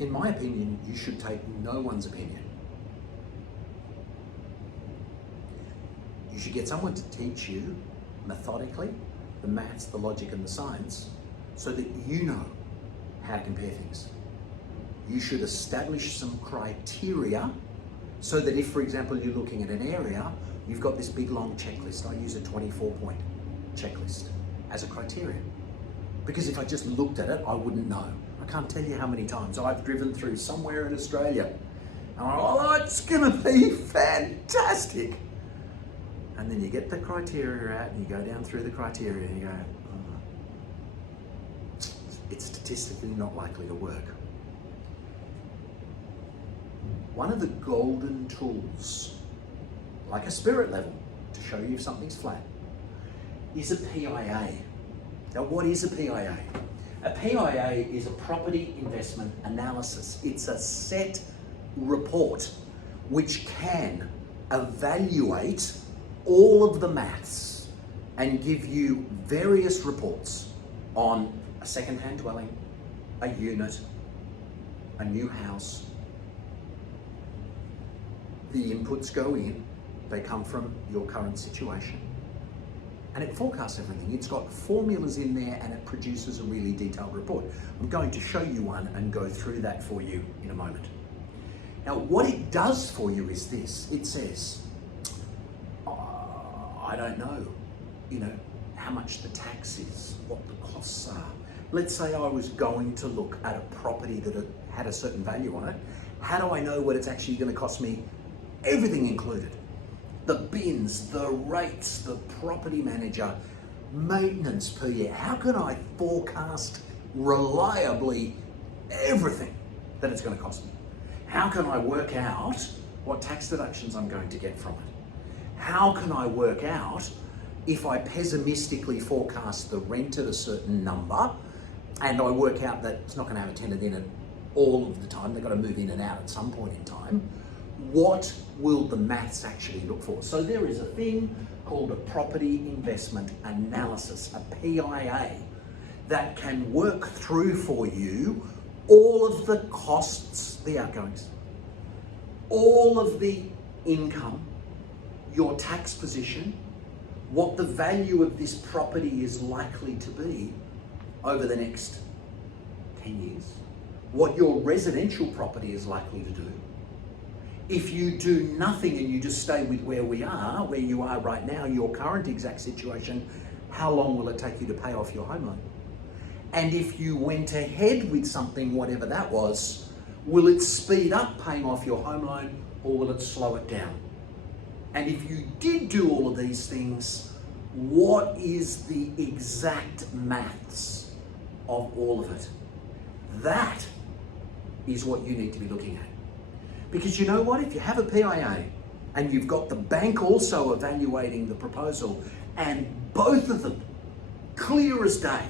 In my opinion, you should take no one's opinion. You should get someone to teach you methodically the maths, the logic and the science so that you know how to compare things. You should establish some criteria so that if, for example, you're looking at an area, you've got this big long checklist. I use a 24-point checklist as a criteria. Because if I just looked at it, I wouldn't know. I can't tell you how many times I've driven through somewhere in Australia and I'm like, oh, it's gonna be fantastic. And then you get the criteria out and you go down through the criteria and you go, oh, it's statistically not likely to work. One of the golden tools, like a spirit level, to show you if something's flat, is a PIA. Now, what is a PIA? A PIA is a property investment analysis. It's a set report which can evaluate all of the maths and give you various reports on a second-hand dwelling, a unit, a new house. The inputs go in, they come from your current situation, and it forecasts everything. It's got formulas in there and it produces a really detailed report. I'm going to show you one and go through that for you in a moment. Now, what it does for you is this. It says, I don't know, how much the tax is, what the costs are. Let's say I was going to look at a property that had a certain value on it. How do I know what it's actually going to cost me? Everything included. The bins, the rates, the property manager, maintenance per year. How can I forecast reliably everything that it's going to cost me? How can I work out what tax deductions I'm going to get from it? How can I work out if I pessimistically forecast the rent at a certain number and I work out that it's not going to have a tenant in it all of the time, they've got to move in and out at some point in time, what will the maths actually look for? So there is a thing called a property investment analysis, a PIA, that can work through for you all of the costs, the outgoings, all of the income, your tax position, what the value of this property is likely to be over the next 10 years, what your residential property is likely to do. If you do nothing and you just stay with where you are right now, your current exact situation, how long will it take you to pay off your home loan? And if you went ahead with something, whatever that was, will it speed up paying off your home loan or will it slow it down? And if you did do all of these things, what is the exact maths of all of it? That is what you need to be looking at. Because you know what? If you have a PIA and you've got the bank also evaluating the proposal and both of them, clear as day,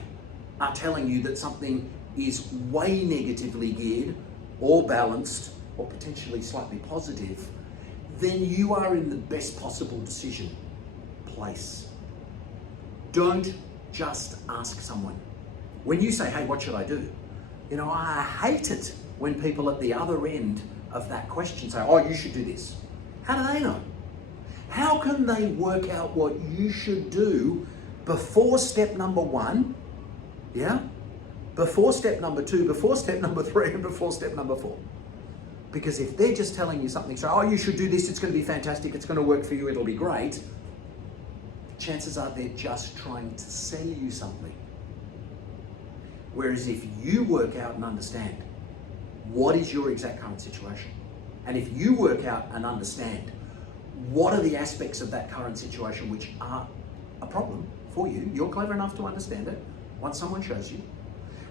are telling you that something is way negatively geared or balanced or potentially slightly positive, then you are in the best possible decision place. Don't just ask someone. When you say, hey, what should I do? I hate it when people at the other end of that question say, oh, you should do this. How do they know? How can they work out what you should do before step number 1, before step number 2, before step number 3, and before step number 4? Because if they're just telling you something, so, oh, you should do this, it's going to be fantastic, it's going to work for you, it'll be great, chances are they're just trying to sell you something. Whereas if you work out and understand what is your exact current situation, and if you work out and understand what are the aspects of that current situation which are a problem for you, you're clever enough to understand it once someone shows you.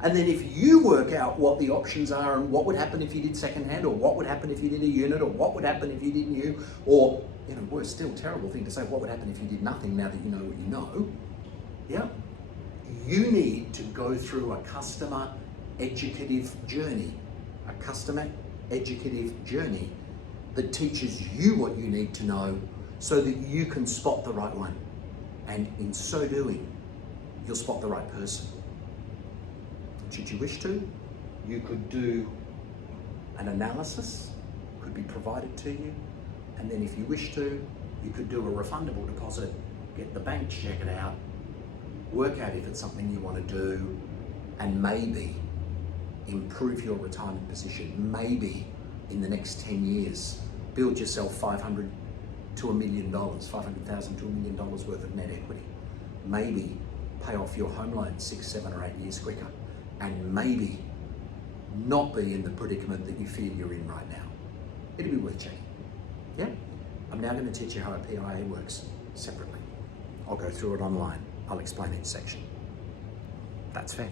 And then if you work out what the options are and what would happen if you did secondhand, or what would happen if you did a unit, or what would happen if you did new, or, worse still, terrible thing to say, what would happen if you did nothing now that you know what you know, you need to go through a customer educative journey that teaches you what you need to know so that you can spot the right one. And in so doing, you'll spot the right person. Should you wish to, you could do An analysis could be provided to you, and then if you wish to, you could do a refundable deposit, get the bank to check it out, work out if it's something you want to do, and maybe improve your retirement position. Maybe in the next 10 years, build yourself $500,000 to $1 million, $500,000 to $1 million worth of net equity. Maybe pay off your home loan 6, 7, or 8 years quicker, and maybe not be in the predicament that you feel you're in right now. It'd be worth checking. Yeah? I'm now going to teach you how a PIA works separately. I'll go through it online. I'll explain each section. That's fair.